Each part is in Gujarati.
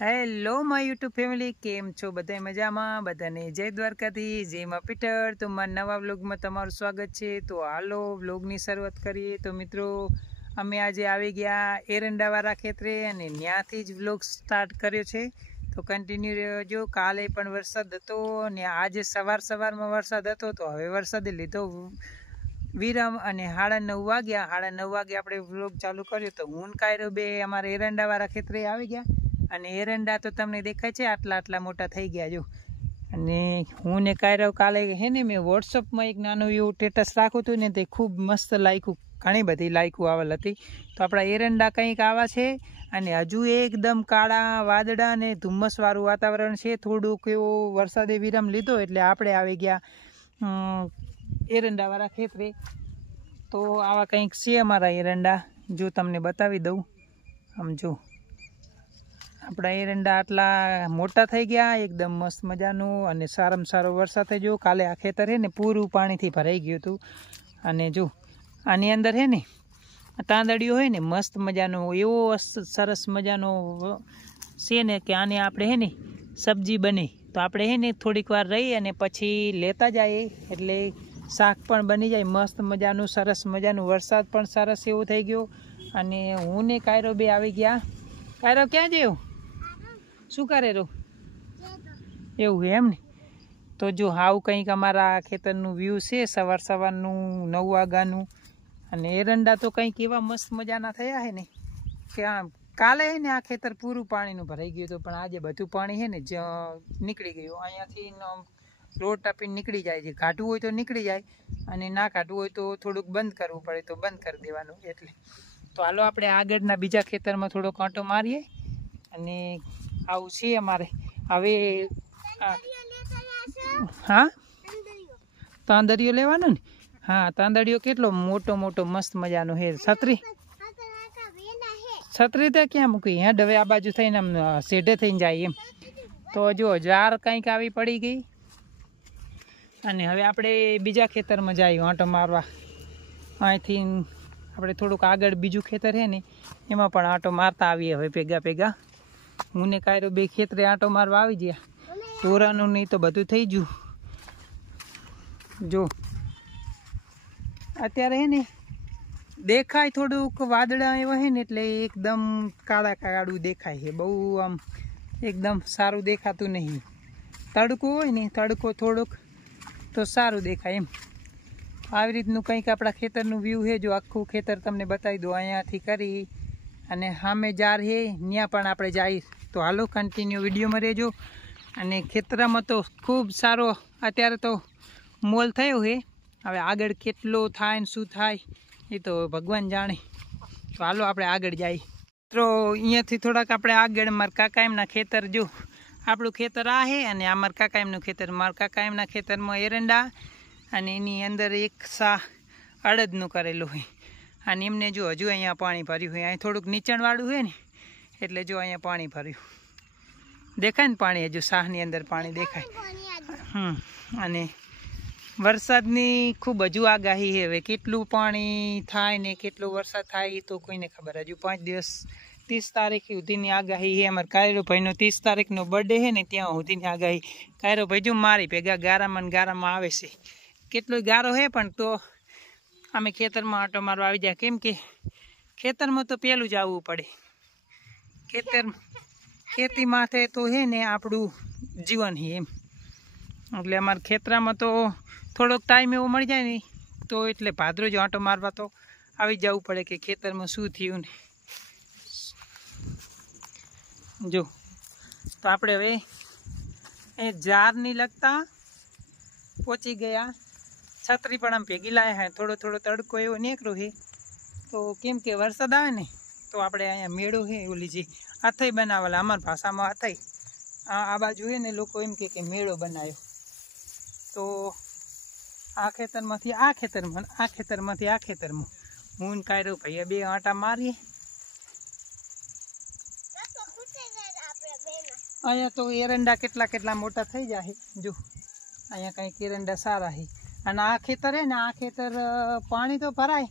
હેલો માય યુટ્યુબ ફેમિલી, કેમ છો બધા? મજામાં? બધાને જય દ્વારકાથી, જય પીટર. તો મારા નવા વ્લોગમાં તમારું સ્વાગત છે. તો હાલો વ્લોગની શરૂઆત કરીએ. તો મિત્રો, અમે આજે આવી ગયા એરંડાવાળા ખેતરે અને ત્યાંથી જ વ્લોગ સ્ટાર્ટ કર્યો છે. તો કન્ટિન્યુ રહેજો. કાલે પણ વરસાદ હતો અને આજે સવારમાં વરસાદ હતો. તો હવે વરસાદે લીધો વિરામ અને 9:30 વાગ્યા. 9:30 વાગે આપણે વ્લોગ ચાલુ કર્યો. તો હું કાયરો બે અમારા એરંડાવાળા ખેતરે આવી ગયા અને એરંડા તો તમને દેખાય છે આટલા મોટા થઈ ગયા જો. અને હું ને કાયરો કાલે હે ને મેં વોટ્સઅપમાં એક નાનું એવું સ્ટેટસ રાખ્યું હતું ને, તે ખૂબ મસ્ત લાગ્યું, ઘણી બધી લાઈકો આવેલ હતી. તો આપણા એરંડા કંઈક આવા છે અને હજુ એકદમ કાળા વાદળા અને ધુમ્મસવાળું વાતાવરણ છે. થોડુંક એવો વરસાદે વિરામ લીધો એટલે આપણે આવી ગયા એરંડાવાળા ખેતરે. તો આવા કંઈક છે અમારા એરંડા, જો તમને બતાવી દઉં. આમ જો આપણા એરંડા આટલા મોટા થઈ ગયા, એકદમ મસ્ત મજાનું અને સારામાં સારો વરસાદ થઈ ગયો. કાલે આ ખેતર છે ને પૂરું પાણીથી ભરાઈ ગયું હતું. અને જો આની અંદર છે ને તાંદડીઓ હોય ને મસ્ત મજાનો એવો સરસ મજાનો છે ને કે આને આપણે છે ને સબ્જી બને તો આપણે છે ને થોડીક વાર રહી અને પછી લેતા જઈએ એટલે શાક પણ બની જાય મસ્ત મજાનું, સરસ મજાનું. વરસાદ પણ સરસ એવો થઈ ગયો અને હું ને કાયરો બે આવી ગયા. કાયરો ક્યાં જેવું શું કરે રો એવું એમ ને? તો જો આવું કંઈક અમારા ખેતરનું વ્યૂ છે સવારનું 9 વાગ્યાનું. અને એરંડા તો કંઈક એવા મસ્ત મજાના થયા છે ને કે કાલે છે ને આ ખેતર પૂરું પાણીનું ભરાઈ ગયું હતું, પણ આજે બધું પાણી છે ને નીકળી ગયું. અહીંયાથી રોડ ટાપીને નીકળી જાય છે. કાઢવું હોય તો નીકળી જાય અને ના કાઢવું હોય તો થોડુંક બંધ કરવું પડે તો બંધ કરી દેવાનું. એટલે તો હાલો આપણે આગળના બીજા ખેતરમાં થોડો કાંટો મારીએ. અને આવું છે અમારે હવે. હા, તાંદડીઓ લેવાનો ને? હા, તાંદડીઓ કેટલો મોટો મસ્ત મજાનો હે. છત્રી તો ક્યાં મૂકી? હેડ હવે આ બાજુ થઈને આમ શેઢે થઈને જાય એમ. તો જો જાર કંઈક આવી પડી ગઈ અને હવે આપણે બીજા ખેતરમાં જઈએ આંટો મારવા. અહીંથી આપણે થોડુંક આગળ બીજું ખેતર છે ને એમાં પણ આંટો મારતા આવીએ હવે ભેગા. હું ને કાયરો બે ખેતરે આંટો મારવા આવી ગયા. ઢોરાનું નહીં તો બધું થઈ ગયું. જો અત્યારે હે ને દેખાય થોડુંક વાદળા એવા હે ને એટલે એકદમ કાળું દેખાય છે. બહુ આમ એકદમ સારું દેખાતું નહીં. તડકો હોય ને તડકો થોડોક તો સારું દેખાય એમ. આવી રીતનું કંઈક આપણા ખેતરનું વ્યૂ છે. જો આખું ખેતર તમને બતાવી દો અહીંયાથી કરી અને સામે જાર છે ત્યાં પણ આપણે જઈએ. તો હાલો કન્ટિન્યુ વિડીયોમાં રહેજો. અને ખેતરમાં તો ખૂબ સારો અત્યારે તો મોલ થયો છે. હવે આગળ કેટલો થાય ને શું થાય એ તો ભગવાન જાણે. તો હાલો આપણે આગળ જઈએ. તો અહીંયાથી થોડાક આપણે આગળ મારા કાકા એમના ખેતર, જો આપણું ખેતર આ છે અને આ મારા કાકા એમનું ખેતર. મારા કાકા એમના ખેતરમાં એરંડા અને એની અંદર એક સા અડદનું કરેલું હોય. અને એમને જો હજુ અહીંયા પાણી ભર્યું હોય. અહીં થોડુંક નીચાણવાળું હોય ને એટલે જો અહીંયા પાણી ભર્યું દેખાય ને પાણી, હજુ શાહની અંદર પાણી દેખાય. અને વરસાદની ખૂબ હજુ આગાહી છે. હવે કેટલું પાણી થાય ને કેટલો વરસાદ થાય એ તો કોઈને ખબર. હજુ 5 દિવસ 30 તારીખ સુધીની આગાહી છે. અમારા કાયરો ભાઈનો 30 તારીખનો બર્થડે છે ને ત્યાં સુધીની આગાહી. કાયરો ભાઈ જો મારી ભેગા ગારામાં આવે છે. કેટલો ગારો છે પણ તો અમે ખેતરમાં આંટો મારવા આવી જાય. કેમ કે ખેતરમાં તો પહેલું જ આવવું પડે. ખેતી માથે તો છે ને આપણું જીવન છે એમ. એટલે અમારા ખેતરામાં તો થોડોક ટાઈમ એવો મળી જાય ને તો એટલે ભાદરો જ આંટો મારવા તો આવી જવું પડે કે ખેતરમાં શું થયું ને. જો તો આપણે હવે એ જારની લગતા પહોંચી ગયા. છત્રી પણ આમ ભેગી લાયા હે. થોડો તડકો એવો નીકળ્યો છે. તો કેમ કે વરસાદ આવે ને તો આપણે અહીંયા મેળો છે એવું લીધી અથઈ બનાવેલા. અમારી ભાષામાં અથઈ. આ બાજુ છે ને લોકો એમ કે મેળો બનાવ્યો. તો આ ખેતરમાંથી આ ખેતરમાં, આ ખેતરમાંથી આ ખેતરમાં હું કાયરો ભાઈ બે આંટા મારીએ. અહીંયા તો એરંડા કેટલા મોટા થઈ જાય. જો અહીંયા કંઈક એરંડા સારા છે. અને આ ખેતર છે ને આ ખેતર પાણી તો ભરાય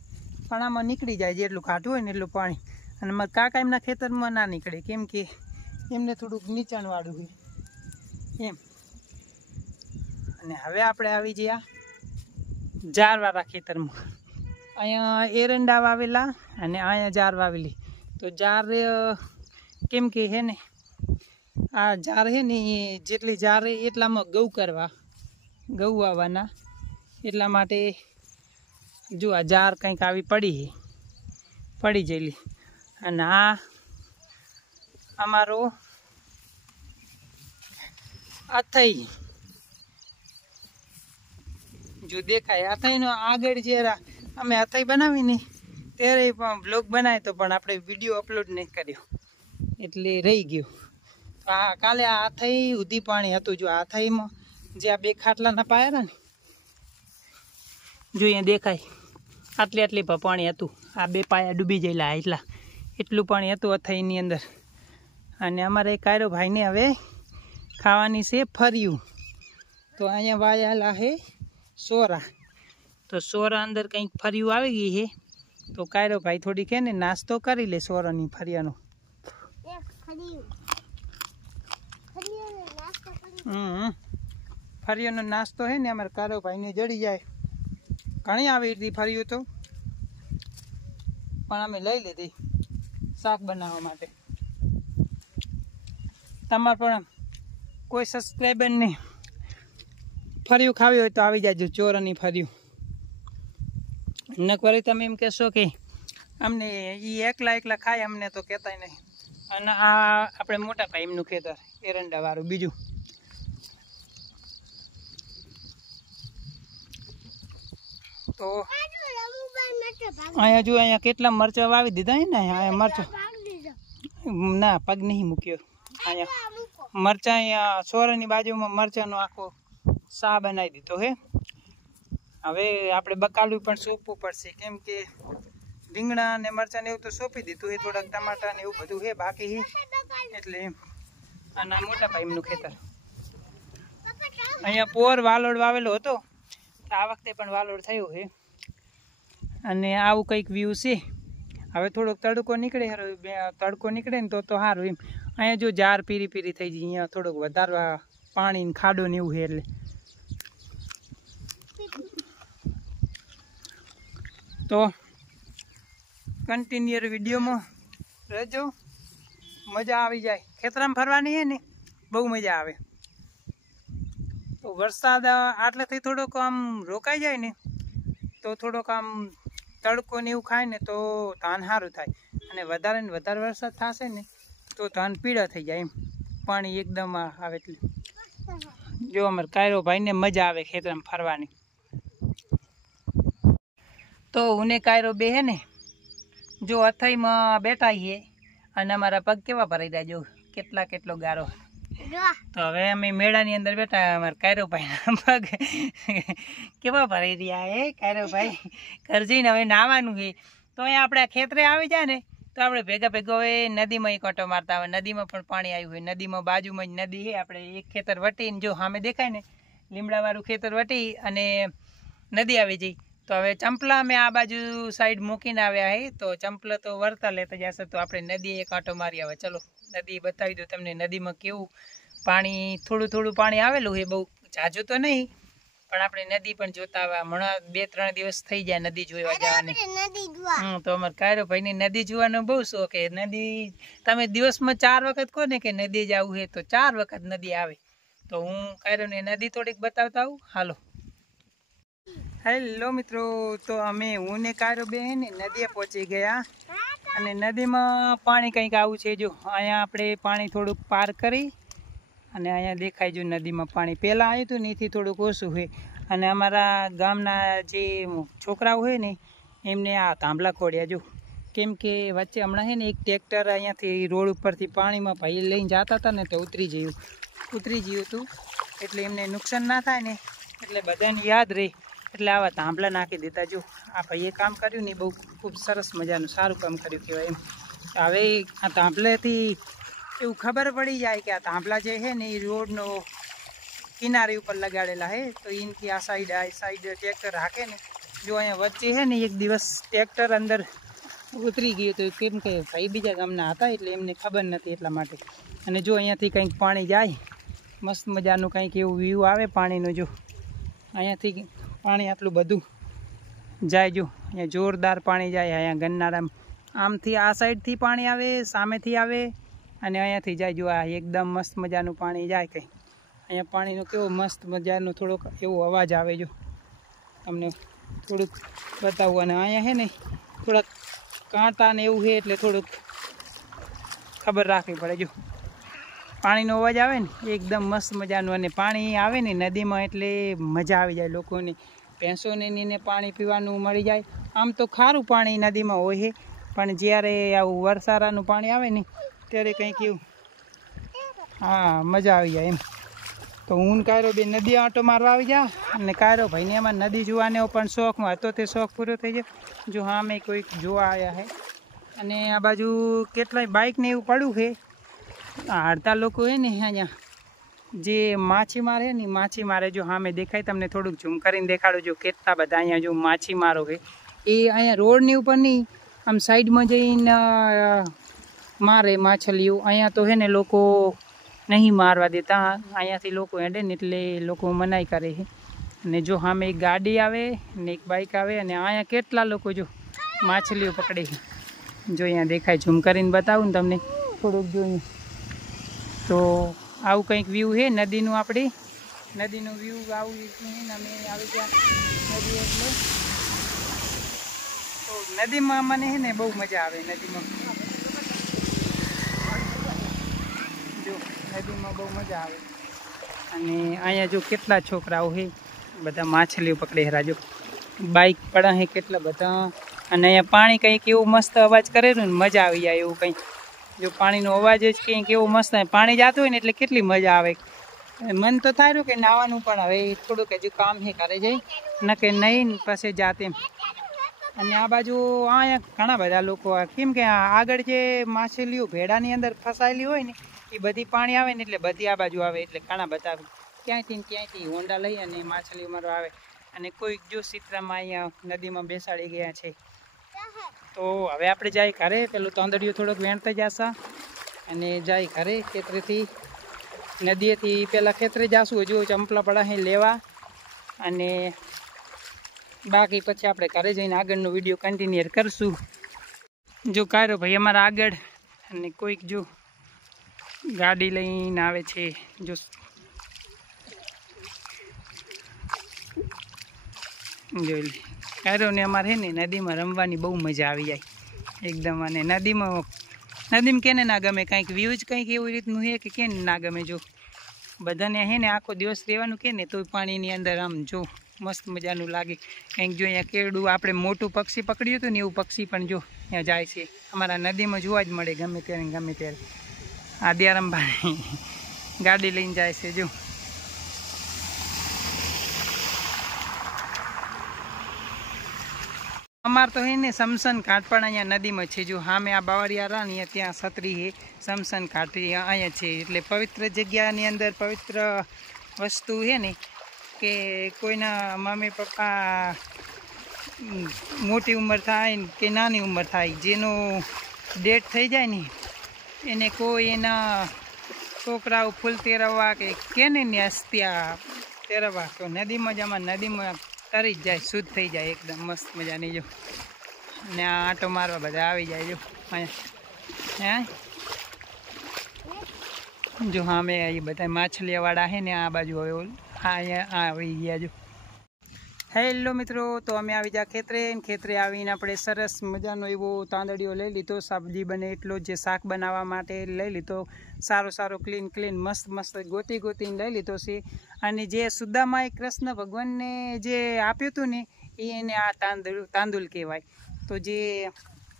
પણ આમાં નીકળી જાય. જેટલું કાઢવું હોય ને એટલું પાણી. અને મારા કાકા એમના ખેતરમાં ના નીકળે કેમ કે એમને થોડુંક નીચાણવાળું હોય એમ. અને હવે આપણે આવી ગયા જારવાળા ખેતરમાં. અહીંયા એરંડા વાવેલા અને અહીંયા જાર વાવેલી. તો જાર કેમ કે હે ને આ જાર હે ને જેટલી જાર હે એટલામાં ઘઉં વાવવાના. એટલા માટે જો આ જાર કંઈક આવી પડી જયેલી. અને આ અમારો અથઈ જો દેખાય. અથઈનો આગળ જે અમે અથઈ બનાવીને ત્યારે પણ બ્લોગ બનાવ્યો તો પણ આપણે વિડીયો અપલોડ નહીં કર્યો એટલે રહી ગયો. કાલે આ અથઈ ઉધી પાણી હતું. જો આ અથઈમાં જે આ બે ખાટલાના પાયા ને જો અહીંયા દેખાય આટલી પાણી હતું. આ બે પાયા ડૂબી ગયેલા એટલું પાણી હતું અથઈની અંદર. અને અમારે કાયરો ભાઈને હવે ખાવાની છે ફર્યું. તો અહીંયા વાયેલા છે સોરા. તો સોરા અંદર કંઈક ફર્યું આવી ગઈ છે. તો કાયરો ભાઈ થોડીક હે ને નાસ્તો કરી લે સોરાની ફરિયાનો. ફરિયાનો નાસ્તો હે ને અમારે કાયરો ભાઈને જડી જાય. ઘણી આવી હતી ફર્યું તો પણ અમે લઈ લીધી શાક બનાવવા માટે. તમારે પણ કોઈ સબસ્ક્રાઈબરને ફર્યું ખાવી હોય તો આવી જાજો ચોરાની ફર્યું. નકવારી તમે એમ કહેશો કે અમને એ એકલા ખાય અમને તો કહેતાય નહીં. અને આ આપણે મોટા ભાઈ એમનું ખેતર એરંડા વાળું બીજું. તો અહીંયા જો અહીંયા કેટલા મરચાં વાવી દીધા ને. અહીંયા મરચાં ના પગ નહીં મૂક્યો. અહીંયા મરચાં અહીંયા સોરાની બાજુમાં મરચાંનો આખો શાહ બનાવી દીધો હે. હવે આપણે બકાલું પણ સોંપવું પડશે કેમ કે રીંગણા અને મરચાં ને એવું તો સોંપી દીધું. એ થોડાક ટમાટા ને એવું બધું હે બાકી હે એટલે. અને મોટા ભાઈ એમનું ખેતર. અહીંયા પોર વાલોડ વાવેલો હતો. આ વખતે પણ વાલોડ થયું છે. અને આવું કંઈક વ્યૂ છે. હવે થોડોક તડકો નીકળે ને તો સારું એમ. અહીંયા જો જાર પીરી થઈ જાય. અહીંયા થોડોક વધારે પાણી ને ખાડો ને એવું છે એટલે. તો કન્ટિન્યુઅર વિડીયોમાં રહેજો. મજા આવી જાય. ખેતરમાં ફરવાની છે ને બહુ મજા આવે. તો વરસાદ આટલેથી થોડોક આમ રોકાઈ જાય ને તો થોડોક આમ તડકો ને એવું ખાય ને તો ધાન સારું થાય. અને વધારે ને વધારે વરસાદ થશે ને તો ધાન પીળા થઈ જાય એમ. પાણી એકદમ આવે એટલે. જો અમારે કાયરો ભાઈને મજા આવે ખેતરમાં ફરવાની. તો હું કાયરો બે હે ને જો અથઈમાં બેઠા છીએ અને અમારા પગ કેવા ભરાઈ જાય. જો કેટલો ગારો. તો હવે અમે મેળાની અંદર બેઠા. અમારા કાયરો ભાઈના પગ કેવા ભરાઈ રહ્યા હે. કાયરો ભાઈ ઘર જઈને હવે નાવાનું છે. તો અહીંયા આપણે ખેતરે આવી જાય ને તો આપણે ભેગો હવે નદીમાં એક ઓટો મારતા હોય. નદીમાં પણ પાણી આવ્યું હોય. નદીમાં બાજુમાં જ નદી છે. આપણે એક ખેતર વટીને જો સામે દેખાય ને લીમડાવાળું ખેતર વટી અને નદી આવી જઈ. તો હવે ચંપલા અમે આ બાજુ સાઈડ મૂકીને આવ્યા હે. તો ચંપલા તો વરતા લેતા જશે. તો આપણે નદી એક આંટો મારી આવે. ચલો નદી બતાવી દઉં તમને. નદીમાં કેવું પાણી થોડું પાણી આવેલું છે. બહુ ઝાઝું તો નહીં પણ આપણે નદી પણ જોતા આવ્યા. હમણાં 2-3 દિવસ થઈ જાય નદી જોવા જવાની. તો અમારે કાયરો ભાઈને નદી જોવાનો બહુ શોખ છે. નદી તમે દિવસમાં 4 વખત કહો ને કે નદી જવું છે તો 4 વખત નદી આવે. તો હું કાયરોને નદી થોડીક બતાવતા આવું. હાલો. હેલો મિત્રો. તો હું ને કાયરો બે ને નદીએ પહોંચી ગયા. અને નદીમાં પાણી કંઈક આવું છે. જો અહીંયા આપણે પાણી થોડુંક પાર કરી અને અહીંયા દેખાય જો નદીમાં પાણી પહેલાં આવ્યું હતું ને એથી થોડુંક ઓછું હોય. અને અમારા ગામના જે છોકરાઓ હોય ને એમને આ થાંભલા ખોડ્યા જો. કેમ કે વચ્ચે હમણાં છે ને એક ટ્રેક્ટર અહીંયાથી રોડ ઉપરથી પાણીમાં ભાઈ લઈને જતા હતા ને તો ઉતરી ગયું હતું. એટલે એમને નુકસાન ના થાય ને એટલે બધાને યાદ રહે એટલે આવા થાંભલા નાખી દેતા. જો આ ભાઈએ કામ કર્યું ને બહુ ખૂબ સરસ મજાનું સારું કામ કર્યું કહેવાય એમ. હવે આ થાંભલેથી એવું ખબર પડી જાય કે આ થાંભલા જે છે ને એ રોડનો કિનારી ઉપર લગાડેલા છે. તો એનથી આ સાઈડ ટ્રેક્ટર હાકે ને જો અહીંયા વચ્ચે છે ને એક દિવસ ટ્રેક્ટર અંદર ઉતરી ગયું હતું. કેમ કે ભાઈ બીજા ગામના હતા એટલે એમને ખબર નથી એટલા માટે. અને જો અહીંયાથી કંઈક પાણી જાય, મસ્ત મજાનું કંઈક એવું વ્યૂ આવે પાણીનું. જો અહીંયાથી પાણી આટલું બધું જાય, જો અહીંયા જોરદાર પાણી જાય. અહીંયા ગન્નારામ આમથી આ સાઈડથી પાણી આવે, સામેથી આવે અને અહીંયાથી જાય. જો આ એકદમ મસ્ત મજાનું પાણી જાય. કંઈ અહીંયા પાણીનો કેવો મસ્ત મજાનો થોડોક એવો અવાજ આવે. જો તમને થોડુંક બતાવું. અને અહીંયા છે ને થોડાક કાંટા ને એવું છે એટલે થોડુંક ખબર રાખવી પડે. જો પાણીનો અવાજ આવે ને એકદમ મસ્ત મજાનું. અને પાણી આવે ને નદીમાં એટલે મજા આવી જાય લોકોને. ભેંસોને ને પાણી પીવાનું મળી જાય. આમ તો ખારું પાણી નદીમાં હોય છે, પણ જ્યારે આવું વરસાદનું પાણી આવે ને ત્યારે કંઈક એવું હા મજા આવી જાય એમ. તો હું કાયરો બે નદી આંટો મારવા આવી જા. અને કાયરો ભાઈને એમાં નદી જોવાનો પણ શોખમાં હતો, તે શોખ પૂરો થઈ જાય. જો હા મેં કોઈક જોવા આવ્યા છે. અને આ બાજુ કેટલાય બાઇક ને એવું પડ્યું છે. અડધા લોકો છે ને અહીંયા જે માછીમાર છે ને માછીમારે. જો હા મેં દેખાય તમને થોડુંક ઝૂમ કરીને દેખાડું. જો કેટલા બધા અહીંયા જો માછીમારો છે એ અહીંયા રોડની ઉપર નહીં, આમ સાઈડમાં જઈને મારે માછલીઓ. અહીંયા તો છે ને લોકો નહીં મારવા દેતા, અહીંયાથી લોકો હેડે ને એટલે લોકો મનાઈ કરે છે. અને જો સામે એક ગાડી આવે ને એક બાઇક આવે અને અહીંયા કેટલા લોકો જો માછલીઓ પકડે છે. જો અહીંયા દેખાય, ઝૂમ કરીને બતાવું ને તમને થોડુંક જોઈએ તો આવું કંઈક વ્યૂ છે નદીનું. આપણી નદીનું વ્યૂ આવું રીતનું છે ને અમે આવી ગયા નદી એટલે. તો નદીમાં મને છે ને બહુ મજા આવે નદીમાં. જો નદીમાં બહુ મજા આવે. અને અહીંયા જો કેટલા છોકરાઓ છે બધા માછલીઓ પકડે હેરા. જો બાઇક પડા છે કેટલા બધા. અને અહીંયા પાણી કંઈક એવું મસ્ત અવાજ કરેલું ને મજા આવી જાય એવું કંઈક. જો પાણીનો અવાજ જ કંઈક એવું મસ્ત પાણી જતું હોય ને એટલે કેટલી મજા આવે. મન તો થાય કે નાવાનું પણ હવે થોડુંક હજુ કામ છે કરે જાય ન કે નહીં પછી જાતે. અને આ બાજુ અહીંયા ઘણા બધા લોકો, કેમ કે આગળ જે માછલીઓ ભેડાની અંદર ફસાયેલી હોય ને એ બધી પાણી આવે ને એટલે બધી આ બાજુ આવે. એટલે ઘણા બધા ક્યાંયથી હોન્ડા લઈ અને માછલીઓ મારવા આવે. અને કોઈક જો ચિત્રમાં અહીંયા નદીમાં બેસાડી ગયા છે. તો હવે આપણે જાય ઘરે. પેલું તાંદડિયું થોડોક વેણતા જશે અને જાય ઘરે. ખેતરેથી નદીએથી પહેલાં ખેતરે જાશું. હજુ ચંપલા પડા લેવા અને બાકી પછી આપણે ઘરે જઈને આગળનો વિડીયો કન્ટિન્યુ કરશું. જો કારો ભાઈ અમારા આગળ અને કોઈક જો ગાડી લઈને આવે છે. જો જોઈ લે કારો ને અમારે ને નદીમાં રમવાની બહુ મજા આવી જાય એકદમ. અને નદીમાં કેને ના ગમે, કંઈક વ્યૂ જ કંઈક એવું રીતનું છે કે કેને ના ગમે. જો બધાને હે ને આખો દિવસ રહેવાનું કે ને તો પાણીની અંદર આમ જો મસ્ત મજાનું લાગે. કંઈક જો અહીંયા કેળું આપણે મોટું પક્ષી પકડ્યું હતું ને એવું પક્ષી પણ જો ત્યાં જાય છે. અમારા નદીમાં જોવા જ મળે ગમે ત્યારે. આ દિયારામભાઈ ગાડી લઈને જાય છે. જો અમારે તો હે ને સમસન ઘાટ પણ અહીંયા નદીમાં છે. જો હા મેં આ બાવળિયા રહ્યા ને ત્યાં છત્રી છે, સમસન ઘાટ અહીંયા છે. એટલે પવિત્ર જગ્યાની અંદર પવિત્ર વસ્તુ છે ને કે કોઈના મમ્મી પપ્પા મોટી ઉંમર થાય કે નાની ઉંમર થાય, જેનો ડેટ થઈ જાય ને એને કોઈ એના છોકરાઓ ફૂલ તેરવવા કે કેને ને અસ્ત્યા તેરવવા તો નદીમાં જ આમાં નદીમાં તરી જ જાય, શુદ્ધ થઈ જાય એકદમ મસ્ત મજાની. જો ને આ આંટો મારવા બધા આવી જાય. જો અહીંયા જો હા મેં એ બધા માછલીવાળા છે ને આ બાજુ હવે અહીંયા આવી ગયા. જો હેલો મિત્રો, તો અમે આવી જા ખેતરે આવીને આપણે સરસ મજાનો એવો તાંદડીઓ લઈ લીધો. સબ્જી બને એટલો જે શાક બનાવવા માટે લઈ લીધો. સારો ક્લીન મસ્ત ગોતીને લઈ લીધો છે. અને જે સુદામાએ કૃષ્ણ ભગવાનને જે આપ્યું હતું ને એને આ તાંદુલ કહેવાય. તો જે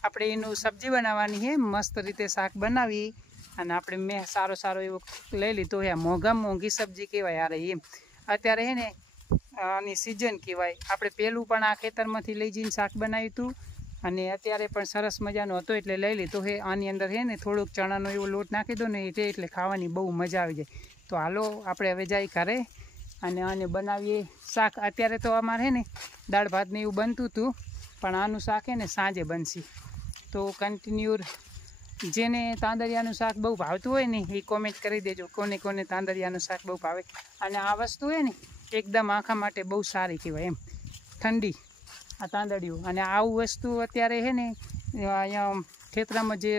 આપણે એનું સબ્જી બનાવવાની છે, મસ્ત રીતે શાક બનાવી અને આપણે મેં સારો એવો લઈ લીધો છે. મોંઘી સબ્જી કહેવાય યાર એમ. અત્યારે છે ને આની સિઝન કહેવાય. આપણે પહેલું પણ આ ખેતરમાંથી લઈ જઈને શાક બનાવ્યું હતું અને અત્યારે પણ સરસ મજાનો હતો એટલે લઈ લીધો છે. આની અંદર છે ને થોડોક ચણાનો એવો લોટ નાખી દો ને એટલે ખાવાની બહુ મજા આવી જાય. તો હાલો આપણે હવે જઈ ઘરે અને આને બનાવીએ શાક. અત્યારે તો અમારે છે ને દાળ ભાત ને એવું બનતું હતું, પણ આનું શાક છે ને સાંજે બનશે. તો કન્ટિન્યુ જેને તાંદળિયાનું શાક બહુ ભાવતું હોય ને એ કોમેન્ટ કરી દેજો કોને કોને તાંદળિયાનું શાક બહુ ભાવે. અને આ વસ્તુ હોય ને એકદમ આંખા માટે બહુ સારી કહેવાય એમ, ઠંડી આ તાંદળિયું. અને આવું વસ્તુ અત્યારે છે ને અહીંયા ખેતરમાં જે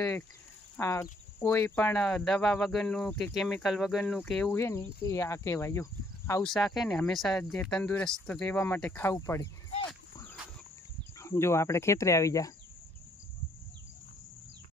આ કોઈ પણ દવા વગરનું કે કેમિકલ વગરનું કે એવું છે ને એ આ કહેવાય. જો આવું શાક છે ને હંમેશા જે તંદુરસ્ત રહેવા માટે ખાવું પડે. જો આપણે ખેતરે આવી જા.